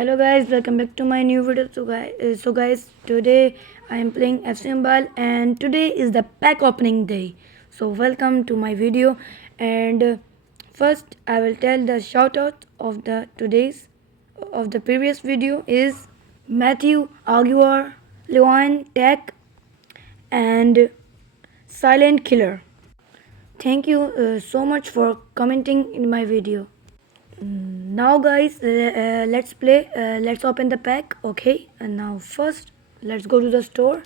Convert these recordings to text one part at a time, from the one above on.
Hello guys, welcome back to my new video. So guys, today I am playing FC Mobile and today is the pack opening day. So welcome to my video and first I will tell the shout out of the previous video is Matthew, Aguiar, Leon, Tech and Silent Killer. Thank you so much for commenting in my video. Now guys, let's play. Let's open the pack. Okay, and now first let's go to the store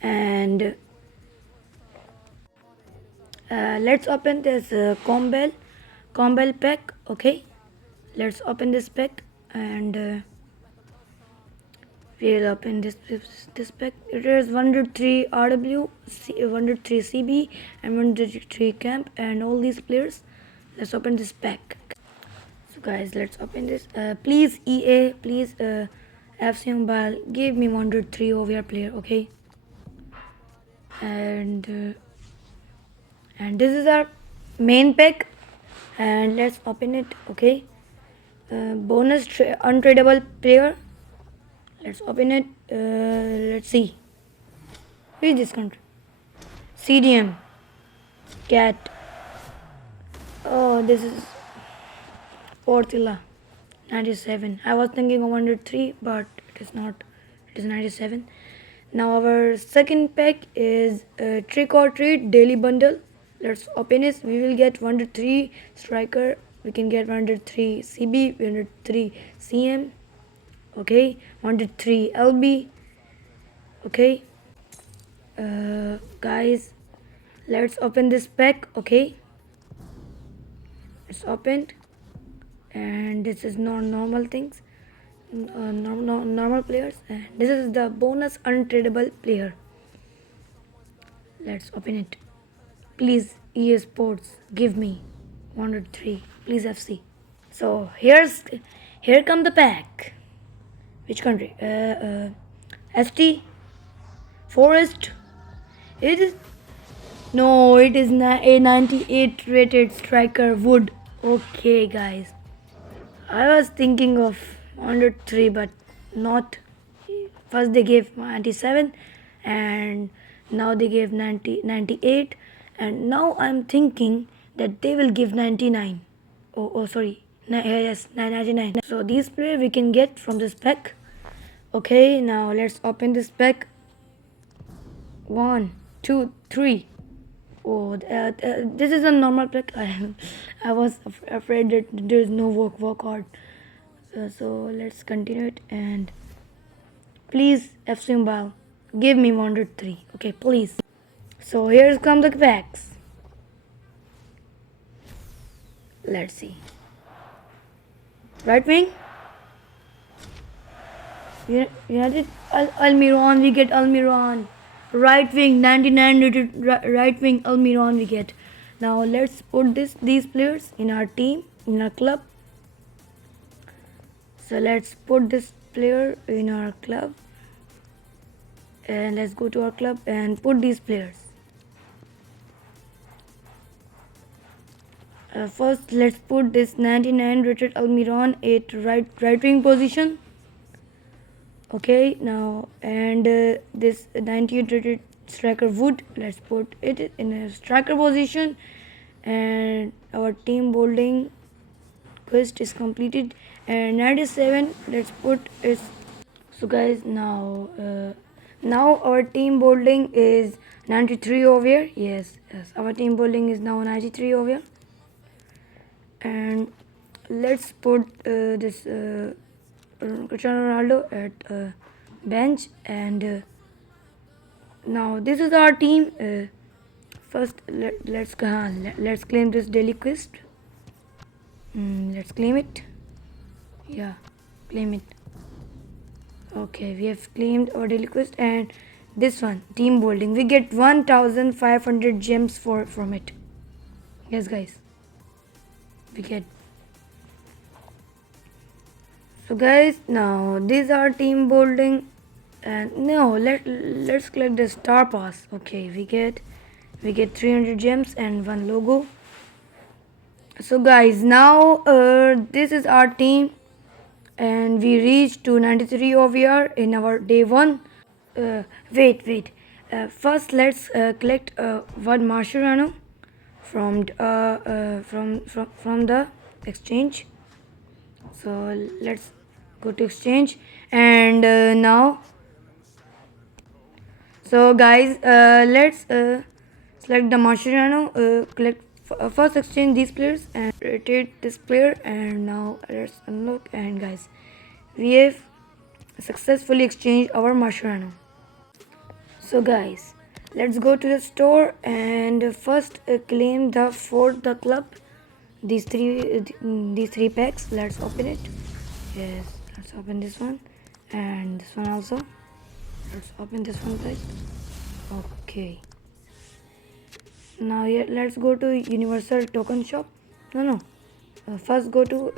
and let's open this combo pack. Okay, let's open this pack and we'll open this pack. It is 103 RW, 103 CB and 103 camp and all these players. Let's open this pack. So guys, let's open this. Please EA, please FC Mobile, give me 103 over your player, okay? And this is our main pack, and let's open it, okay? Bonus untradeable player. Let's open it. Let's see. Who is this country? CDM. Cat. Oh, this is Portilla 97. I was thinking of 103, but it is not. It is 97. Now our second pack is Trick or Treat Daily Bundle. Let's open it. We will get 103 striker. We can get 103 CB, 103 CM. Okay, 103 LB. Okay. Guys, let's open this pack. Okay. It's opened. And this is not normal things, normal players, and this is the bonus untradeable player. Let's open it. Please EA Sports, give me 103, please FC. So here come the pack. Which country? ST Forest. It is no, it is a 98 rated striker Wood. Okay guys, I was thinking of 103, but not. First they gave 97 and now they gave 98, and now I'm thinking that they will give 99. Oh sorry. Yes, 99. So these players we can get from this pack. Okay, now let's open this pack. 1, 2, 3. Oh, this is a normal pack. I was afraid that there is no work hard. So let's continue it, and please FC Mobile, give me 103. Okay, please. So here come the packs. Let's see. Right wing. United Almiron. We get Almiron. Right wing 99 rated. Right wing Almiron we get. Now let's put these players in our team, in our club. So let's put this player in our club, and let's go to our club and put these players. First let's put this 99 rated Almiron at right wing position. Okay, now and this 98 rated striker Wood, let's put it in a striker position, and our team building quest is completed, and 97 let's put it. So guys, now our team building is 93 over here. Yes, our team building is now 93 over here, and let's put this Cristiano Ronaldo at bench, and now this is our team. First let's claim this daily quest. Let's claim it. Yeah, claim it. Okay, we have claimed our daily quest, and this one, team building, we get 1500 gems from it. Yes guys, we get. So guys, now these are team building, and now let's collect the star pass. Okay, we get 300 gems and one logo. So guys, now this is our team, and we reached to 93 OVR in our day 1. Wait. First, let's collect one Marshurano from the exchange. So let's go to exchange, and now. So guys, let's select the Marshurano. Collect first exchange these players and rotate this player, and now let's unlock. And guys, we have successfully exchanged our Marshurano. So guys, let's go to the store and first claim the club. These three packs. Let's open it. Yes, let's open this one and this one also. Let's open this one guys. Okay. Now here, let's go to Universal Token Shop. No. First go to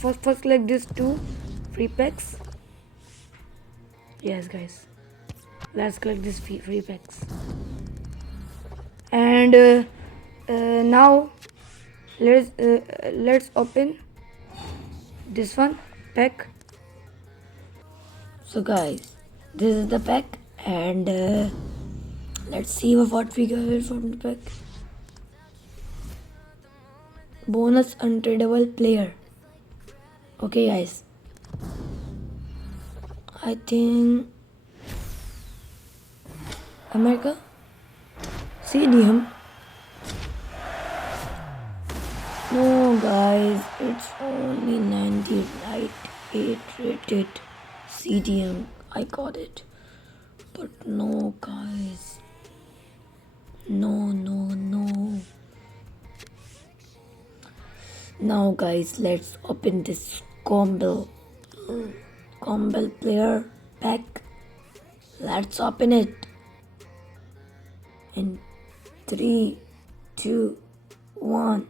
first select these 2 free packs. Yes guys. Let's collect these free packs. And now let's open this one pack. So guys, this is the pack, and let's see what we get from the pack. Bonus untradeable player. Okay guys, I think America CDM. No guys, it's only 98 rated CDM. I got it, but no guys, no. Now guys, let's open this combo player pack. Let's open it in 3, 2, 1.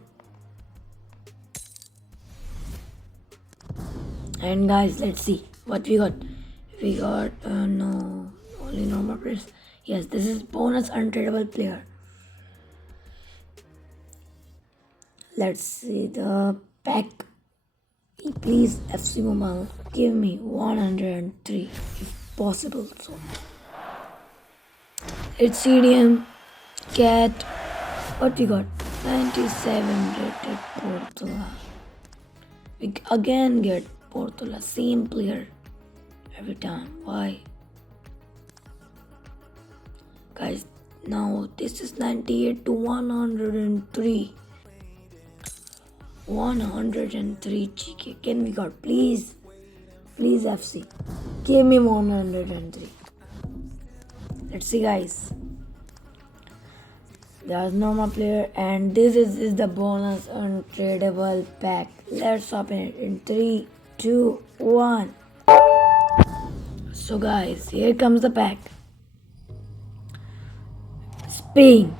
And guys, let's see what we got. We got no, only normal players. Yes, this is bonus untradeable player. Let's see the pack. Please, FC Mobile, give me 103 if possible. So it's CDM cat. What we got? 97 rated Portola. We again get Portola, same player every time. Why? Guys, now this is 98 to 103. 103 GK. Can we got? Please FC. Give me 103. Let's see guys. There's no more player, and this is the bonus untradeable pack. Let's open it in 3, 2, 1. So guys, here comes the pack. Spain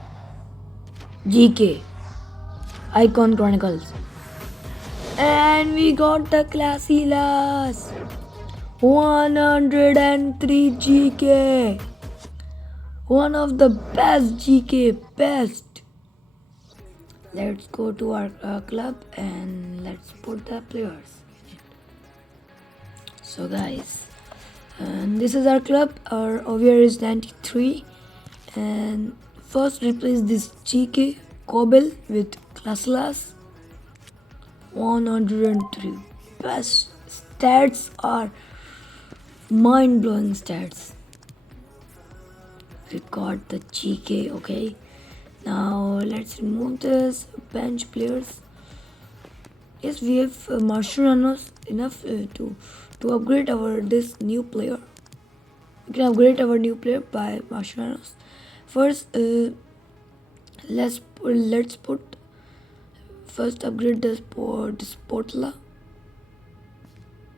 GK Icon Chronicles, and we got the classy last 103 GK. One of the best GK, best. Let's go to our club and let's put the players. So guys, this is our club. Our OVR is 93, and first replace this GK Cobble with Classless 103. Best stats are mind-blowing stats. We got the GK. Okay, now let's remove this bench players. Yes, we have Marshuranos enough to upgrade this new player. We can upgrade our new player by Marshuranos. First, let's put first upgrade this Portla.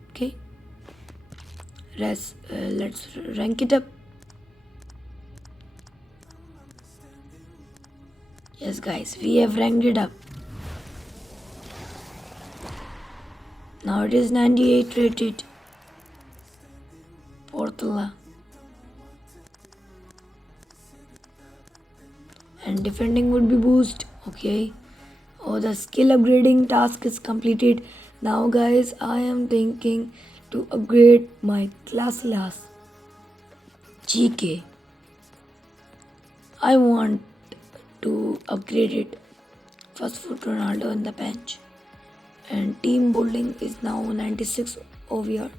Okay, let's rank it up. Yes guys, we have ranked it up. Now it is 98 rated Portala, and defending would be boost. Okay. Oh, the skill upgrading task is completed. Now guys, I am thinking to upgrade my class GK. I want to upgrade it. First foot Ronaldo on the bench. And team building is now 96 OVR.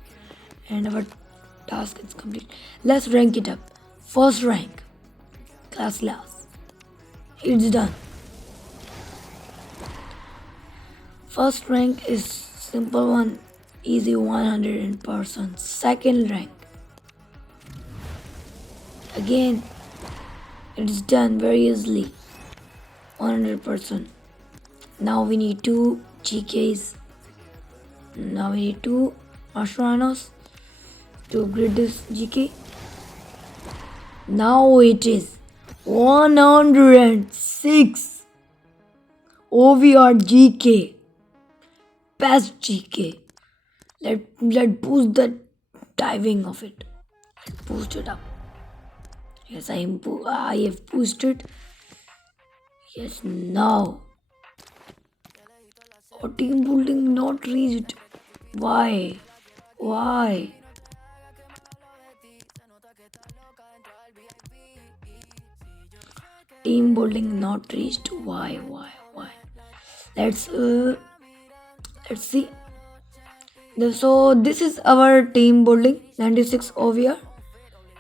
And our task is complete. Let's rank it up. First rank. Class. It's done. First rank is simple one. Easy 100 in person. Second rank. Again. It's done very easily. 100%. Now we need 2 GKs. Now we need 2 Mascherano's to upgrade this GK. Now it is 106 OVR GK. Best GK. Let boost the diving of it. Let's boost it up. Yes, I have boosted. Yes, now. Our team building not reached. Why? Team building not reached. Why? Let's see. So this is our team building 96 OVR.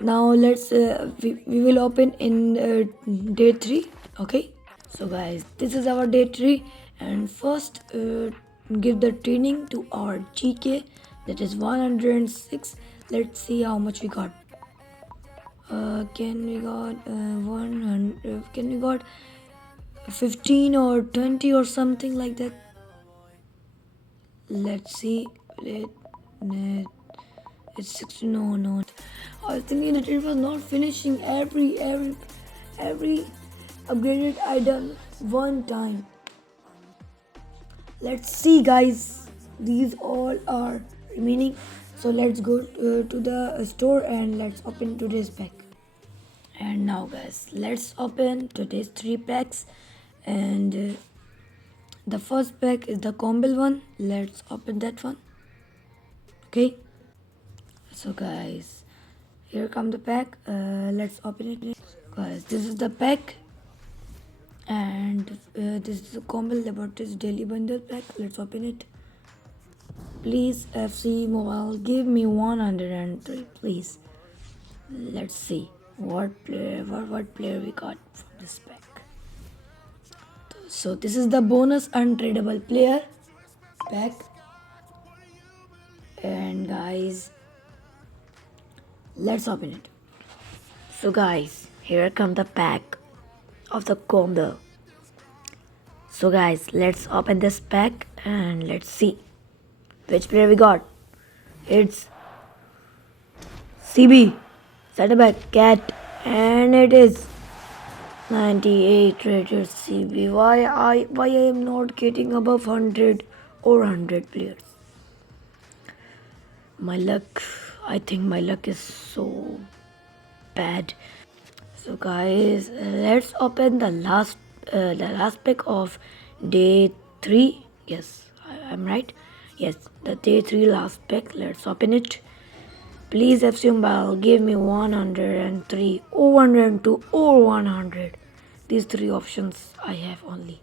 Now let's we will open in day 3. Okay, so guys, this is our day 3, and first give the training to our GK, that is 106. Let's see how much we got. Can we got 100? Can we got 15 or 20 or something like that? Let's see. It's 6. No. I was thinking that it was not finishing every upgraded item one time. Let's see, guys. These all are remaining. So let's go to the store and let's open today's pack. And now, guys, let's open today's 3 packs. And the first pack is the combo one. Let's open that one. Okay. So guys, here come the pack. Let's open it. Guys, this is the pack. And this is the combo laboratories daily bundle pack. Let's open it. Please, FC Mobile, give me 103, please. Let's see what player we got from this pack. So this is the bonus untradeable player pack. And guys, let's open it. So guys, here come the pack of the combo. So guys, let's open this pack and let's see which player we got. It's CB, center back Cat, and it is 98 rated CB. Why I am not getting above 100 or 100 players? My luck, I think my luck is so bad. So guys, let's open the last pack of day 3. Yes, I'm right. Yes, the day 3 last pack. Let's open it. Please, FC Mobile, give me 103 or 102 or 100. These 3 options I have only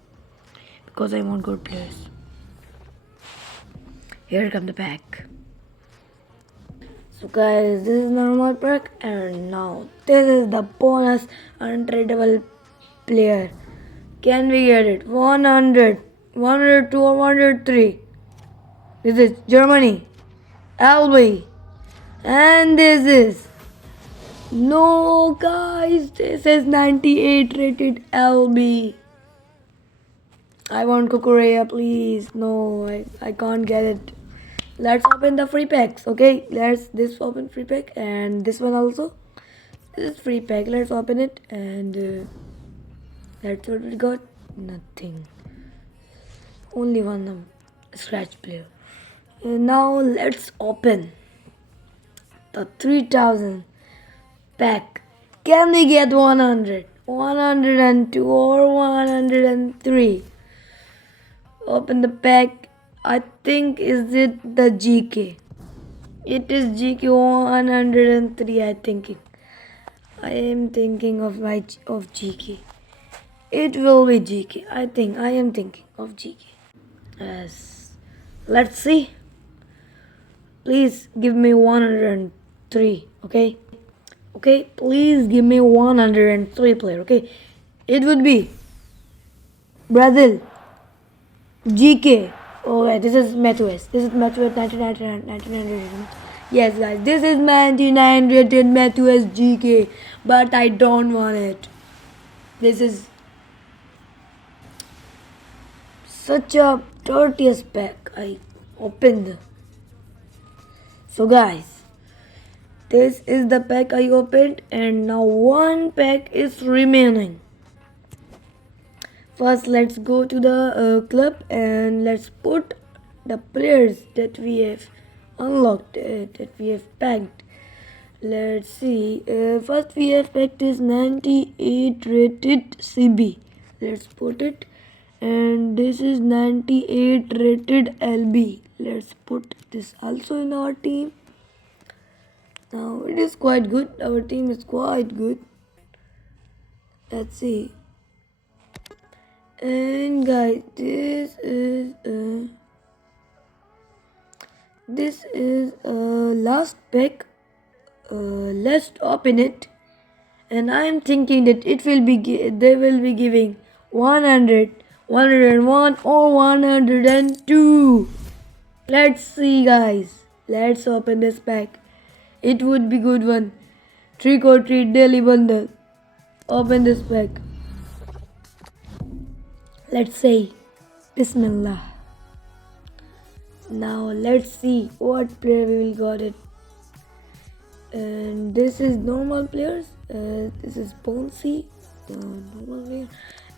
because I want good players. Here come the pack. So guys, this is normal pack, and now this is the bonus untradeable player. Can we get it? 100, 102 or 103. This is Germany, LB, and this is, no guys, this is 98 rated LB. I want Kukureya, please. No, I can't get it. Let's open the free packs. Okay, this open free pack, and this one also. This is free pack. Let's open it, and that's what we got. Nothing. Only one scratch player. And now let's open the 3000 pack. Can we get 100, 102 or 103? Open the pack. I think is it the GK. It is GK 103. I am thinking of GK. It will be GK. I am thinking of GK. Yes. Let's see. Please give me 103. Okay. Okay. Please give me 103 player. Okay. It would be Brazil. GK. Okay, this is Matthews. This is Matthews 1999. Yes, guys, this is 99 rated Matthews GK, but I don't want it. This is such a dirtiest pack. I opened. So, guys, this is the pack I opened, and now one pack is remaining. First, let's go to the club and let's put the players that we have unlocked, that we have packed. Let's see. First, we have packed this 98 rated CB. Let's put it. And this is 98 rated LB. Let's put this also in our team. Now, it is quite good. Our team is quite good. Let's see. And guys, this is last pack. Let's open it, and I am thinking that it will be they will be giving 100, 101 or 102. Let's see, guys. Let's open this pack. It would be good one. Trick or treat daily bundle. Open this pack. Let's say Bismillah. Now let's see what player we will got it. And this is normal players. This is Ponzi, normal player.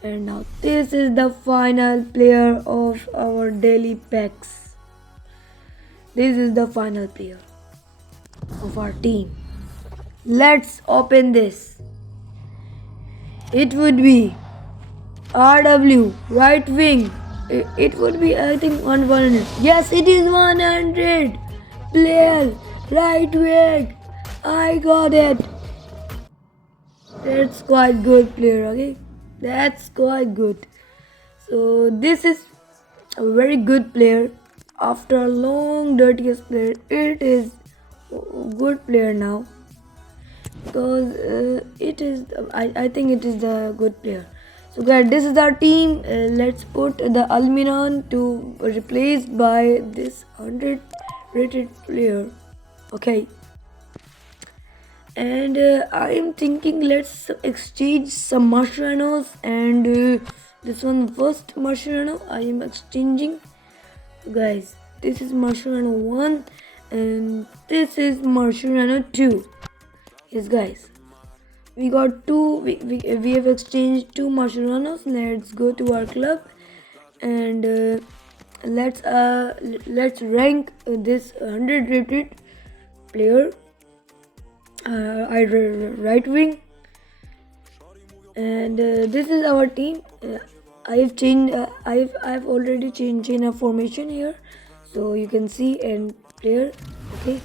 And now this is the final player of our daily packs. This is the final player of our team. Let's open this. It would be RW, right wing. It would be, I think, 100. Yes, it is 100. Player, right wing. I got it. That's quite good player, okay? That's quite good. So this is a very good player. After a long dirtiest player, it is a good player now. Because it is, I think it is the good player. So guys, this is our team. Let's put the Almiron to replaced by this 100 rated player. Okay. And I am thinking let's exchange some Mascherano's, and this one first Mascherano I am exchanging. Guys, this is Mascherano 1 and this is Mascherano 2. Yes, guys. We got two. We have exchanged two Mascheranos. Let's go to our club and let's rank this 100 rated player. Right wing, and this is our team. I've changed. I've already changed a formation here, so you can see and player. Okay,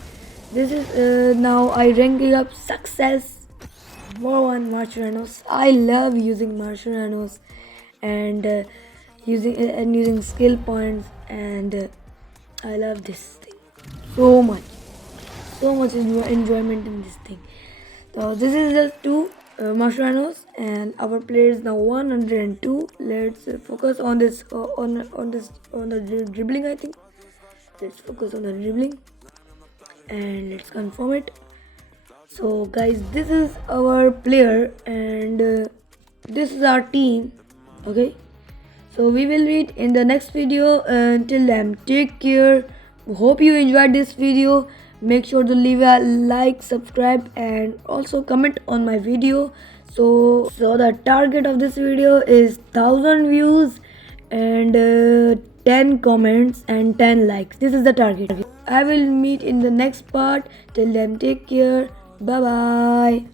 this is now I ranking up success. More one Mascheranos. I love using Mascheranos and using skill points, and I love this thing so much. So much enjoyment in this thing. So this is just two Mascheranos, and our player is now 102. Let's focus on this on the dribbling. I think let's focus on the dribbling and let's confirm it. So guys, this is our player and this is our team. Okay, so we will meet in the next video. Until then, take care. Hope you enjoyed this video. Make sure to leave a like, subscribe and also comment on my video. So the target of this video is 1000 views and 10 comments and 10 likes. This is the target. I will meet in the next part. Till then, take care. Bye bye.